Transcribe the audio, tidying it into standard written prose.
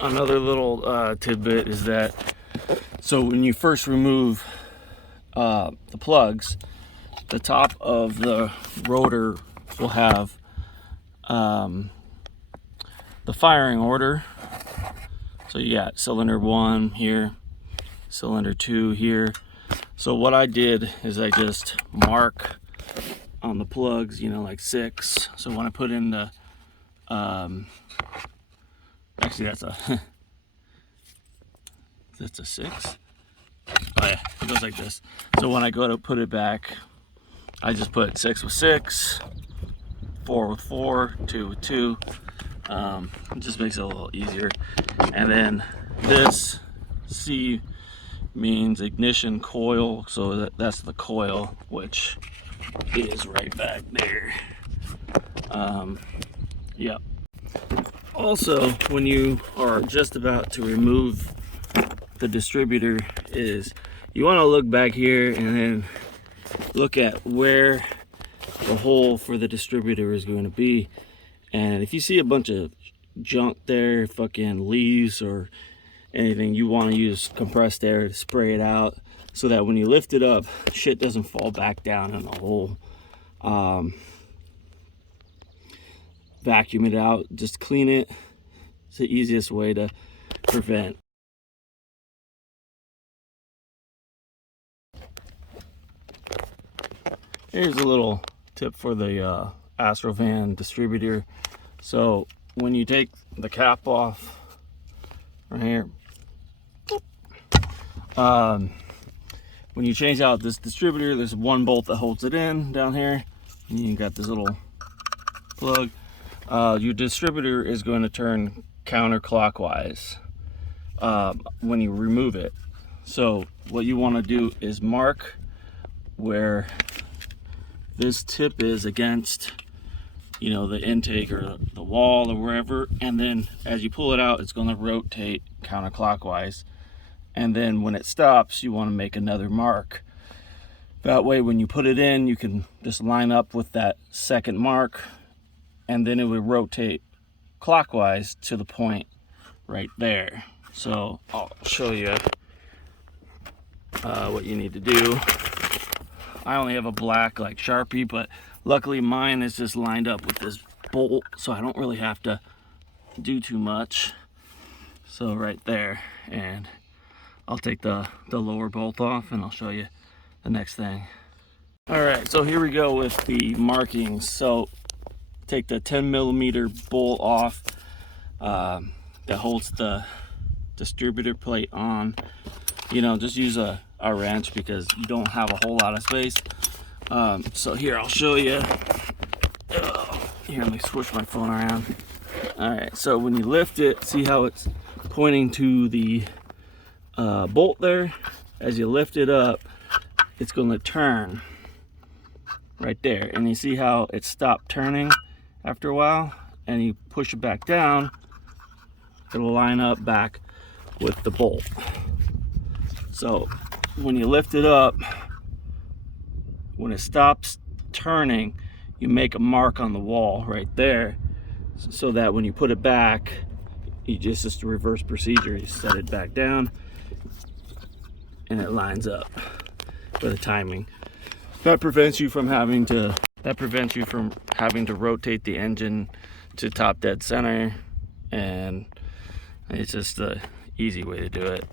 another little tidbit is that, so when you first remove the plugs, the top of the rotor will have the firing order. So you got cylinder 1 here, cylinder 2 here. So what I did is I just mark on the plugs, you know, like 6. So when I put in the actually that's a that's a 6. Oh yeah, it goes like this. So when I go to put it back, I just put 6 with 6, 4 with 4, 2 with 2. It just makes it a little easier. And then this C means ignition coil, so that's the coil, which is right back there. Yep. Also, when you are just about to remove the distributor, is you want to look back here and then look at where the hole for the distributor is going to be. And if you see a bunch of junk there, fucking leaves or anything, you want to use compressed air to spray it out so that when you lift it up, shit doesn't fall back down in the hole. Vacuum it out, just clean it. It's the easiest way to prevent. Here's a little tip for the Astro van distributor. So when you take the cap off right here, when you change out this distributor, there's one bolt that holds it in down here, and you got this little plug. Your distributor is going to turn counterclockwise when you remove it. So what you want to do is mark where this tip is against, you know, the intake or the wall or wherever, and then as you pull it out, it's going to rotate counterclockwise. And then when it stops, you want to make another mark. That way when you put it in, you can just line up with that second mark, and then it would rotate clockwise to the point right there. So I'll show you what you need to do. I only have a black like Sharpie, but luckily mine is just lined up with this bolt, so I don't really have to do too much. So right there, and I'll take the lower bolt off and I'll show you the next thing. All right, so here we go with the markings. So take the 10mm bolt off that holds the distributor plate on. You know, just use a wrench because you don't have a whole lot of space. So here, I'll show you. Here, let me switch my phone around. All right, so when you lift it, see how it's pointing to the bolt there? As you lift it up, it's going to turn right there. And you see how it stopped turning after a while? And you push it back down, it'll line up back with the bolt. So when you lift it up, when it stops turning, you make a mark on the wall right there, so that when you put it back, it's a reverse procedure. You set it back down and it lines up for the timing. That prevents you from having to rotate the engine to top dead center, and it's just the easy way to do it.